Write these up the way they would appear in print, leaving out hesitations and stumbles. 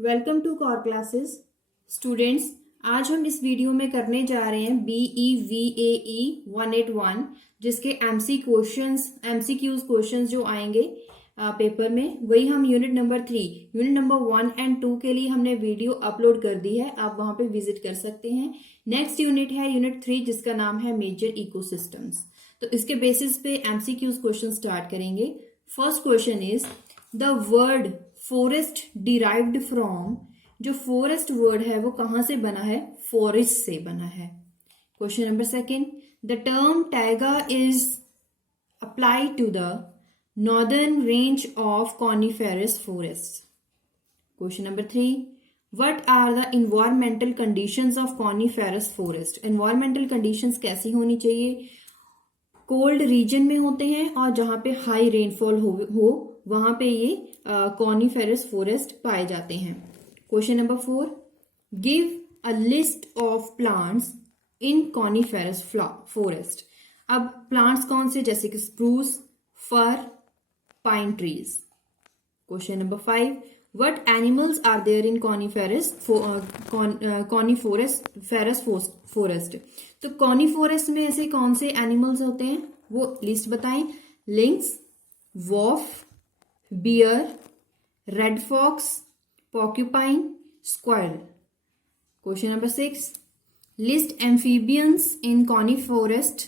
Welcome to core classes students. आज हम इस वीडियो में करने जा रहे हैं BEVAE 181 जिसके MCQs क्वेश्चंस जो आएंगे पेपर में, वही हम यूनिट नंबर 1 एंड 2 के लिए हमने वीडियो अपलोड कर दी है। आप वहां पे विजिट कर सकते हैं। नेक्स्ट यूनिट है यूनिट 3 जिसका नाम है मेजर इकोसिस्टम्स। तो इसके बेसिस पे MCQs क्वेश्चन स्टार्ट करेंगे। First question is the word forest derived from, जो फॉरेस्ट वर्ड है वो कहां से बना है? फॉरेस्ट से बना है। Question number second, the term taiga is applied to the northern range of coniferous forest. Question number 3, what are the environmental conditions of coniferous forest? Environmental conditions कैसी होनी चाहिए? कोल्ड रीजन में होते हैं और जहां पे हाई रेनफॉल हो वहां पे ये कॉनिफेरस फॉरेस्ट पाए जाते हैं। Question number 4, give a list of plants in coniferous forest. अब प्लांट्स कौन से? जैसे कि spruce, fir, pine trees. Question number 5, what animals are there in coniferous forest? तो कॉनिफोरस में ऐसे कौन से एनिमल्स होते हैं वो लिस्ट बताएं। Lynx, wolf, bear, red fox, porcupine, squirrel. Question number 6, list amphibians in conifer forest.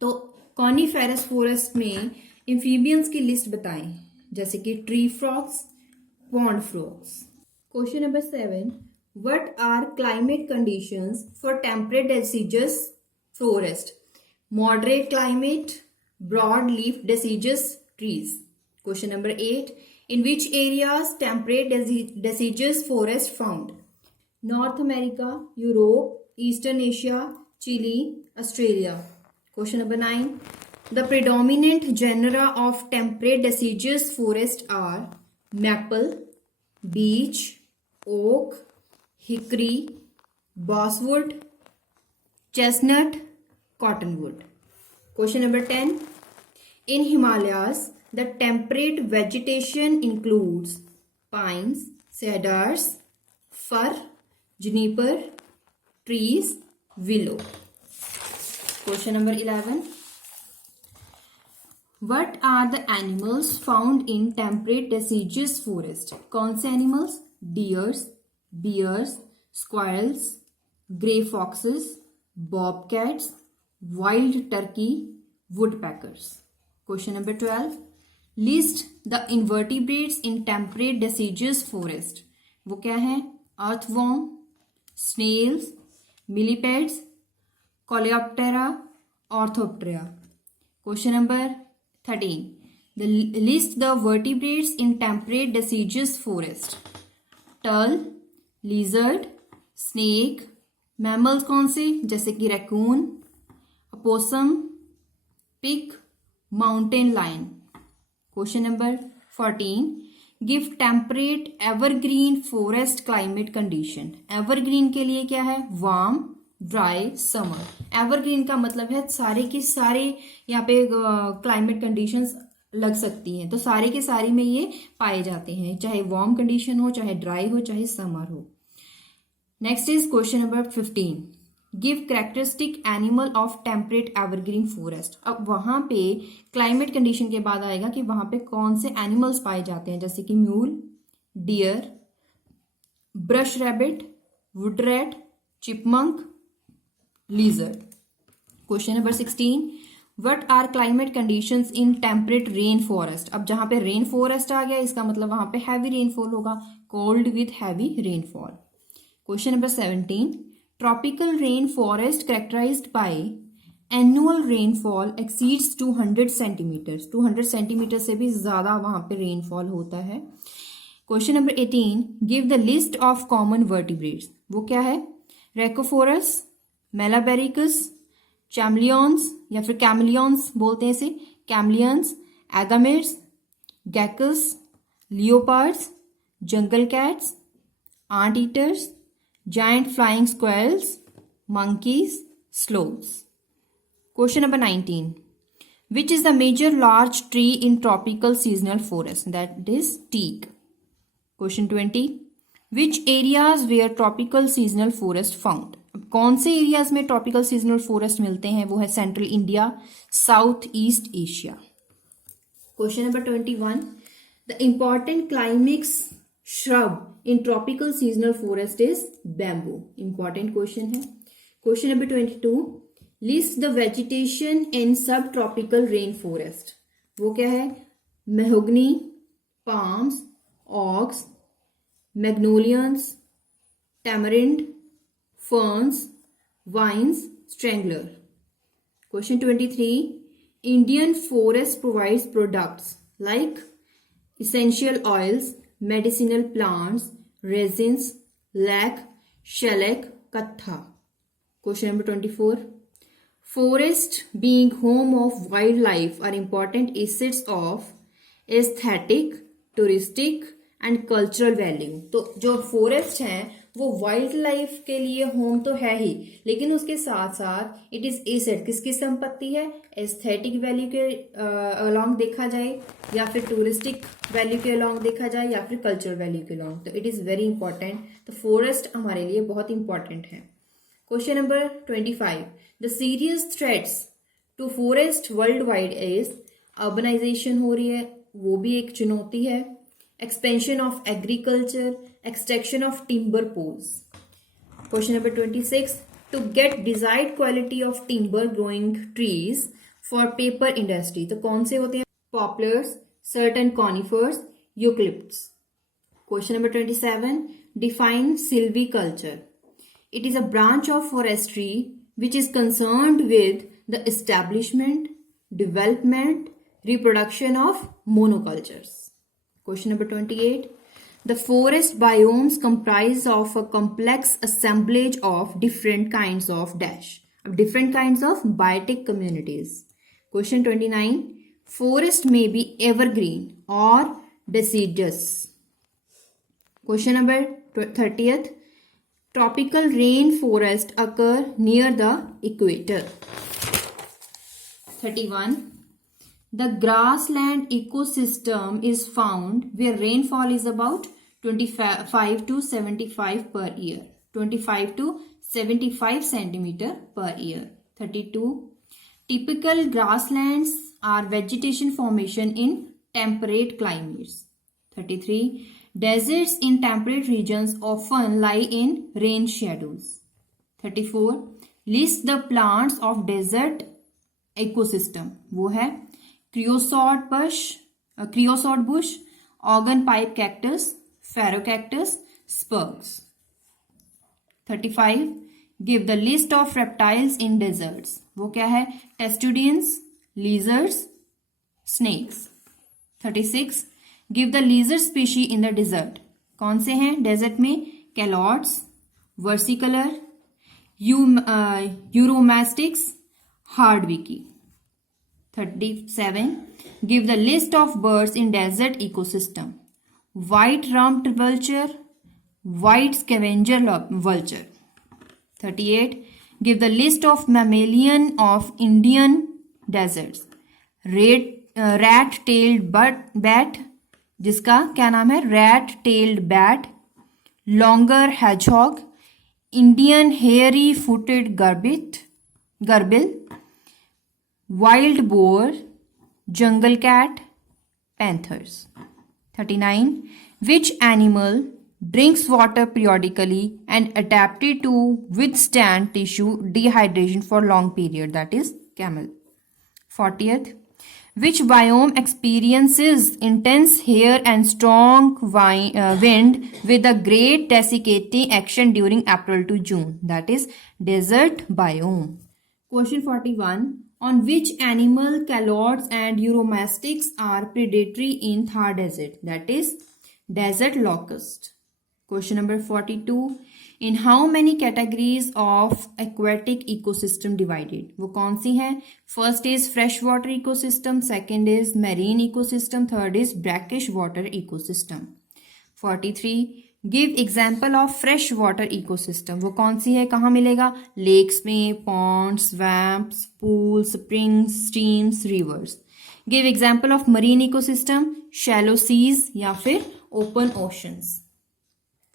तो कॉनिफेरस फॉरेस्ट में एम्फीबियंस की लिस्ट बताएं, जैसे कि tree frogs, pond frogs. Question number 7, what are climate conditions for temperate deciduous forest? Moderate climate, broad-leaf deciduous trees. Question number 8, in which areas temperate deciduous forest found? North America, Europe, Eastern Asia, Chile, Australia. Question number 9, the predominant genera of temperate deciduous forest are maple, beech, oak, hickory, basswood, chestnut, cottonwood. Question number 10, in Himalayas the temperate vegetation includes pines, cedars, fir, juniper, trees, willow. Question number 11, what are the animals found in temperate deciduous forest? कौन से animals? Deers, bears, squirrels, grey foxes, bobcats, wild turkey, woodpeckers. Question number 12, list the invertebrates in temperate deciduous forest. वो क्या है? earthworm, snails, millipedes, coleoptera, orthoptera. Question number 13, list the vertebrates in temperate deciduous forest. Turtle, lizard, snake, mammals कौन से? जैसे कि raccoon, opossum, pig, mountain lion. Question number 14, give temperate evergreen forest climate condition. Evergreen के लिए क्या है? Warm, dry, summer. Evergreen का मतलब है सारे के सारे यहाँ पे क्लाइमेट कंडीशंस लग सकती हैं, तो सारे के सारे में ये पाए जाते हैं, चाहे वार्म कंडीशन हो, चाहे ड्राई हो, चाहे समर हो। Next is question number 15, give characteristic animal of temperate evergreen forest. अब वहां पे क्लाइमेट कंडीशन के बाद आएगा कि वहां पे कौन से एनिमल्स पाए जाते हैं, जैसे कि mule, deer, brush rabbit, wood rat, chipmunk, lizard. Question number 16, What are climate conditions in temperate rain forest? अब जहां पे रेन फॉरेस्ट आ गया इसका मतलब वहां पे हैवी रेनफॉल होगा, cold with heavy rainfall. Question number 17, tropical rain forest characterized by annual rainfall exceeds 200 centimetre. 200 centimetre से भी ज्यादा वहां पे रेनफॉल होता है। Question number 18, give the list of common vertebrates. वो क्या है? रेकोफोरस, मेलाबेरिकस, चैमलियंस या फिर कैमलियंस बोलते हैं इसे, chameleons, agamids, geckos, leopards, jungle cats, anteaters, giant flying squirrels, monkeys, sloths. Question number 19, which is the major large tree in tropical seasonal forest? That is teak. Question 20, which areas where tropical seasonal forest found? कौन से areas में tropical seasonal forest मिलते हैं? वो है central India, south east Asia. Question number 21, the important climax shrub in tropical seasonal forest is bamboo. Important question है। Question number 22, list the vegetation in subtropical rainforest. वो क्या है? mahogany, palms, oaks, magnolias, tamarind, ferns, vines, strangler. Question 23, Indian forest provides products like essential oils, medicinal plants, resins, lac, shellac, katha. Question number 24. Forest being home of wildlife are important assets of aesthetic, touristic and cultural value. तो जो forest हैं वो wild life के लिए home तो है ही, लेकिन उसके साथ साथ इट इज एसेट, किसकी संपत्ति है? एस्थेटिक वैल्यू के अलॉन्ग देखा जाए, या फिर टूरिस्टिक वैल्यू के अलॉन्ग देखा जाए, या फिर कल्चरल वैल्यू के अलॉन्ग। तो इट इज वेरी इंपॉर्टेंट। तो फॉरेस्ट हमारे लिए बहुत इंपॉर्टेंट है। Question number 25, the serious threats to forest worldwide is, urbanization हो रही है, वो भी एक चुनौती है। Expansion of agriculture, extraction of timber poles. Question number 26, to get desired quality of timber growing trees for paper industry. तो कौन से होते हैं? Poplars, certain conifers, यूकलिप्ट्स। Question number 27, define silviculture. It is a branch of forestry which is concerned with the establishment, development, reproduction of monocultures. Question number 28. The forest biomes comprise of a complex assemblage of different kinds of different kinds of biotic communities. Question 29. Forest may be evergreen or deciduous. Question number 30th. Tropical rainforests occur near the equator. 31. The grassland ecosystem is found where rainfall is about 25 to 75 per year. 25 to 75 centimeter per year. 32. Typical grasslands are vegetation formation in temperate climates. 33. Deserts in temperate regions often lie in rain shadows. 34. List the plants of desert ecosystem. वो है creosote bush, organ pipe cactus, pharaoh cactus, spurges. 35. Give the list of reptiles in deserts. वो क्या है? Testudians, lizards, snakes. 36. Give the lizard species in the desert. कौन से हैं desert में? कैलॉट्स, versicolor, यूरोमैस्टिक्स, हार्डविकी। 37. Give the list of birds in desert ecosystem. White rumped vulture, white scavenger vulture. 38. Give the list of mammalian of Indian deserts. Rat-tailed bat, जिसका क्या नाम है? Rat tailed bat, longer hedgehog, Indian hairy footed gerbil, wild boar, jungle cat, panthers. 39. Which animal drinks water periodically and adapted to withstand tissue dehydration for long period? That is camel. 40th. Which biome experiences intense hail and strong wind with a great desiccating action during April to June? That is desert biome. Question 41. On which animal calots and uromastics are predatory in Thar Desert? That is desert locust. Question number 42. In how many categories of aquatic ecosystem divided? वो कौन सी हैं? First is freshwater ecosystem, second is marine ecosystem, third is brackish water ecosystem. 43. Give example of freshwater ecosystem. वो कौन सी है? कहाँ मिलेगा? Lakes में, ponds, swamps, pools, springs, streams, rivers. Give example of marine ecosystem, shallow seas या फिर open oceans.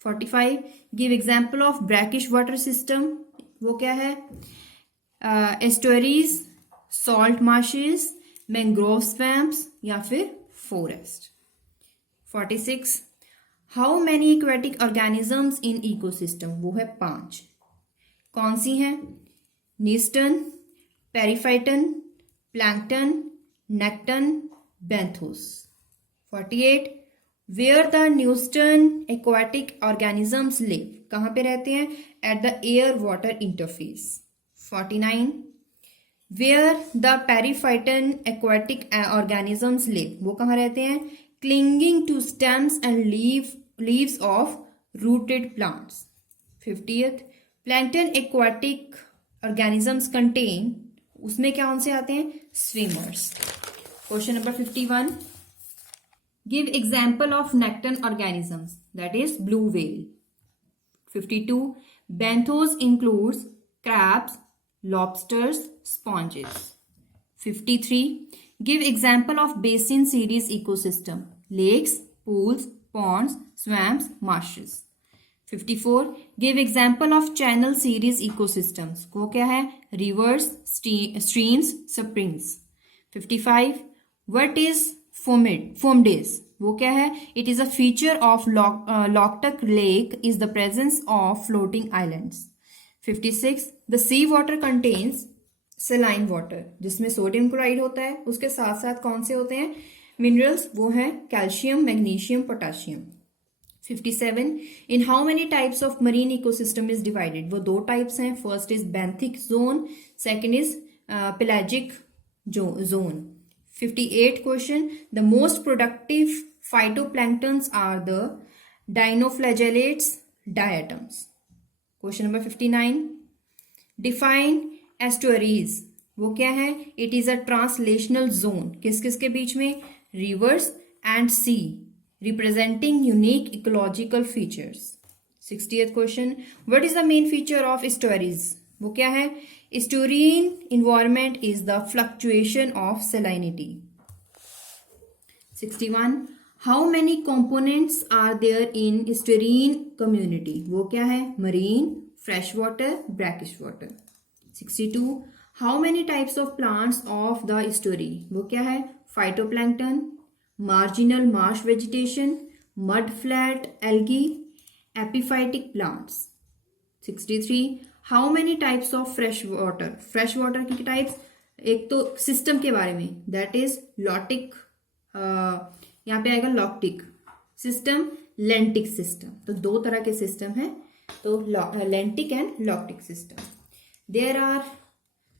45. Give example of brackish water system. वो क्या है? Estuaries, salt marshes, mangrove swamps या फिर forest. 46. How many aquatic organisms in ecosystem? वो है 5. कौन सी हैं? नीस्टन, पेरिफाइटन, plankton, nekton, benthos. 48. Where the Neuston aquatic organisms live? कहाँ पे रहते हैं? At the air-water interface. 49. Where the periphyton aquatic organisms live? वो कहाँ रहते हैं? Clinging to stems and leaves of rooted plants. 50th. Plankton aquatic organisms contain, उसमें कौन से आते हैं? Swimmers. Question number 51. Give example of necton organisms, that is blue whale. 52. Benthos includes crabs, lobsters, sponges. 53. Give example of basin series ecosystem, lakes, pools, ponds, swamps, marshes. 54. Give example of channel series ecosystems. वो क्या है? Rivers, streams, springs. 55. What is Foamdays? वो क्या है? It is a feature of Loktak Lake is the presence of floating islands. 56. The sea water contains saline water, जिसमें sodium chloride होता है. उसके साथ साथ कौन से होते हैं? मिनरल्स, वो है calcium, magnesium, potassium. 57. In how many types of marine ecosystem is divided? वो 2 types हैं. First is benthic zone, second is pelagic zone. 58 question. The most productive phytoplanktons are the dinoflagellates, diatoms. Question number 59. Define estuaries. वो क्या है? It is a translational zone. किस किस के बीच में? Rivers and sea, representing unique ecological features. 60th question. What is the main feature of estuaries? वो क्या है? Estuarine environment is the fluctuation of salinity. 61. How many components are there in estuarine community? वो क्या है? Marine, freshwater, brackish water. 62. How many types of plants of the estuary? वो क्या है? Phytoplankton, marginal marsh vegetation, mud flat algae, epiphytic plants. 63. How many types of fresh water? Fresh water की types, एक तो system के बारे में, that is lotic, यहाँ पे आएगा loctic system, lentic system. तो 2 तरह के system हैं, तो lentic and loctic system. There are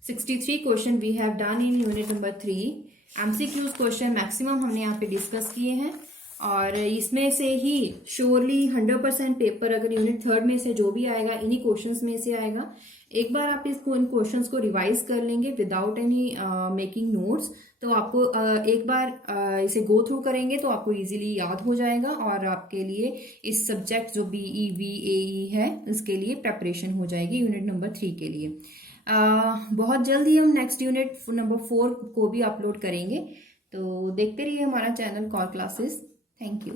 63 question we have done in unit number 3. MCQs question maximum हमने यहाँ पे डिस्कस किए हैं और इसमें से ही श्योरली 100% पेपर अगर यूनिट 3 में से जो भी आएगा इन्हीं क्वेश्चंस में से आएगा. एक बार आप इन क्वेश्चंस को रिवाइज कर लेंगे विदाउट एनी मेकिंग नोट्स, तो आपको एक बार इसे गो थ्रू करेंगे तो आपको इजीली याद हो जाएगा और आपके लिए इस सब्जेक्ट जो BE BAE है इसके लिए प्रेपरेशन हो जाएगी यूनिट नंबर 3 के लिए. बहुत जल्दी हम नेक्स्ट यूनिट नंबर 4 को भी अपलोड करेंगे, तो देखते रहिए हमारा channel core classes. Thank you.